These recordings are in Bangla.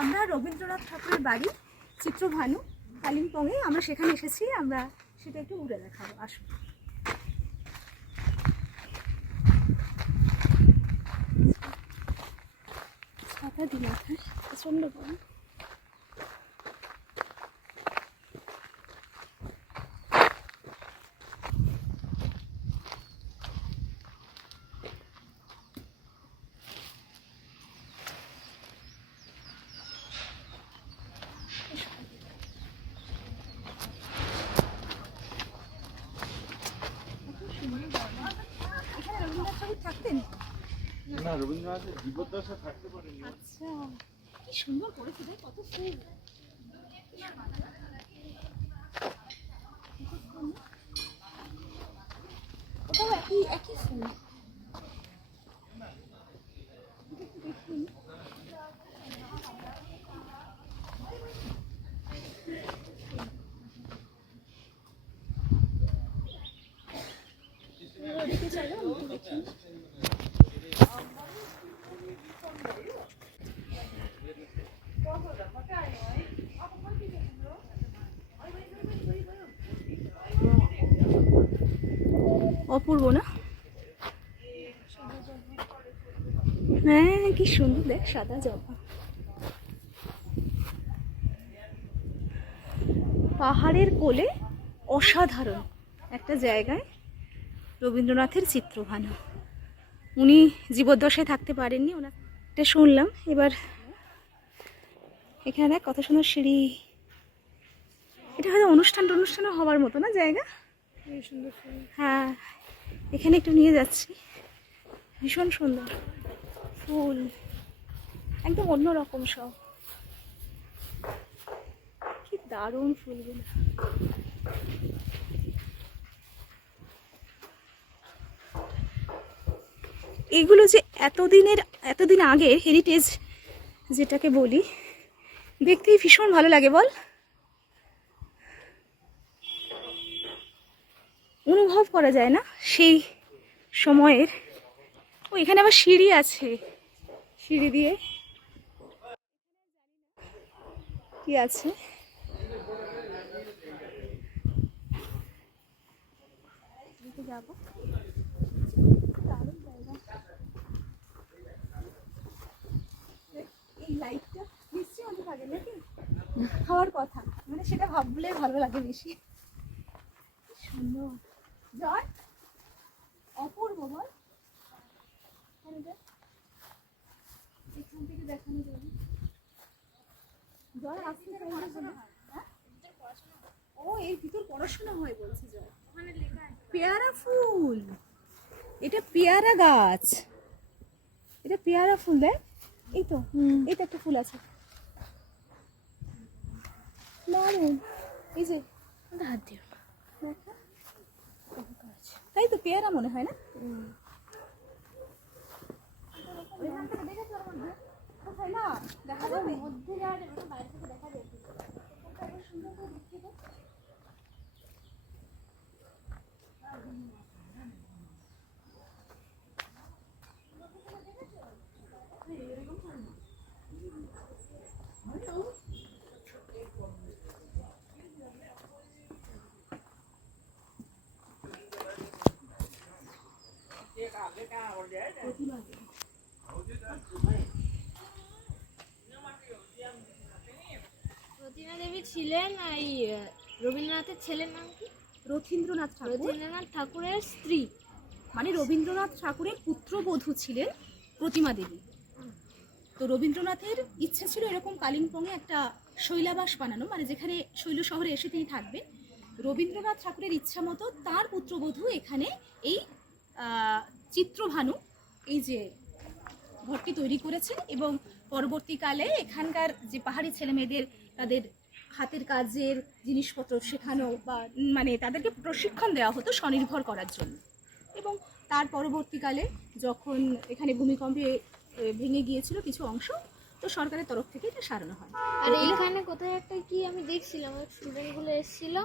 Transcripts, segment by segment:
আমরা রবীন্দ্রনাথ ঠাকুরের বাড়ি, চিত্রভানু, কালিম্পংয়ে। আমরা সেখানে এসেছি, আমরা সেটা একটু উড়ে দেখাবো। আসুন। প্রচণ্ড দিই মাথায় প্রচণ্ড গরম। না, রবীন্দ্রনাথের জীবদ্দশা থাকতে পারেনি। আচ্ছা কি সুন্দর করেছে দেখ, কত ফুল ওটাও একই একই ফুল অপূর্ব না? হ্যাঁ কি সুন্দর দেখ, সাদা জবা। পাহাড়ের কোলে অসাধারণ একটা জায়গায় রবীন্দ্রনাথের চিত্রভানু। উনি জীবদ্দশায় থাকতে পারেননি ওনার এটা শুনলাম। এবার এখানে দেখ কত সুন্দর সিঁড়ি। এটা হয়তো অনুষ্ঠান টনুষ্ঠানও হওয়ার মতো না জায়গা? হ্যাঁ এখানে একটু নিয়ে যাচ্ছি। ভীষণ সুন্দর। ফুল। একদম অন্যরকম সব। কি দারুণ ফুলগুলো। এগুলো যে এতদিনের এতদিন আগের হেরিটেজ যেটাকে বলি দেখতেই ভীষণ ভালো লাগে, বল। অনুভব করা যায় না সেই সময়ের। ও, এখানে আবার সিঁড়ি আছে। সিঁড়ি দিয়ে। কি আছে? যাব। এই লাইটটা খাওয়ার কথা। মানে সেটা ভাবলে ভালো লাগে বেশি। সুন্দর জয় অপূর্ব বল। এখান থেকে দেখানো যাবে। জয় আসতে হ্যাঁ। ও এই ভিতর পড়াশোনা হয় বলছে জয় পেয়ারা ফুল। এটা পেয়ারা গাছ। এটা পেয়ারা ফুল দেখ। এই তো এইটা একটা ফুল আছে। এই যে হাত দিও তাই তো পেয়ারা মনে হয় না? দেখা যাবে মধ্যে যাওয়া যাবে না বাইরে থেকে দেখা যাবে কোথায় এত সুন্দর করে দেখতে দাও। প্রতিমা দেবী ছিলেন এই রবীন্দ্রনাথের ছেলের নাম কি? রথীন্দ্রনাথ ঠাকুর। রবীন্দ্রনাথ ঠাকুরের স্ত্রী। মানে রবীন্দ্রনাথ ঠাকুরের পুত্রবধূ ছিলেন প্রতিমা দেবী। তো রবীন্দ্রনাথের ইচ্ছে ছিল এরকম কালিম্পংয়ে একটা শৈলাবাস বানানো মানে যেখানে শৈল শহরে এসে তিনি থাকবেন। রবীন্দ্রনাথ ঠাকুরের ইচ্ছা মতো তার পুত্রবধূ এখানে এই চিত্রভানু এই যে ঘরটি তৈরি করেছেন এবং পরবর্তীকালে এখানকার যে পাহাড়ি ছেলে মেয়েদের তাদের হাতের কাজের জিনিসপত্র শেখানো বা মানে তাদেরকে প্রশিক্ষণ দেওয়া হতো স্বনির্ভর করার জন্য। এবং তার পরবর্তীকালে যখন এখানে ভূমিকম্পে ভেঙে গিয়েছিল কিছু অংশ, তো সরকারের তরফ থেকে এটা সারানো হয়। আর এইখানে কোথায় একটা কি আমি দেখছিলাম স্টুডেন্টগুলো এসেছিল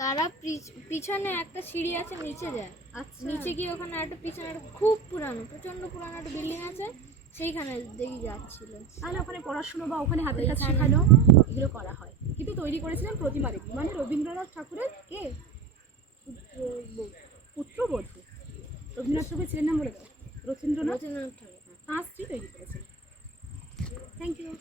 তারা পিছ- পিছনে একটা সিঁড়ি আছে নিচে যায়। আচ্ছা। নিচে গিয়ে ওখানে একটা পিছনে একটা খুব পুরানো প্রচণ্ড পুরানো একটা বিল্ডিং আছে সেইখানে দেখি যাচ্ছিল। তাহলে ওখানে পড়াশুনো বা ওখানে হাতের কাজ শেখানো এগুলো করা হয়। কিন্তু তৈরি করেছিলেন প্রতিমা দেবী মানে রবীন্দ্রনাথ ঠাকুরের কে? পুত্র পুত্রবধূ। রবীন্দ্রনাথ ঠাকুর ছিলেন না বলে দাও। রথীন্দ্রনাথ রথীন্দ্রনাথ ঠাকুর তাঁর স্ত্রী তৈরি করেছিলেন থ্যাংক ইউ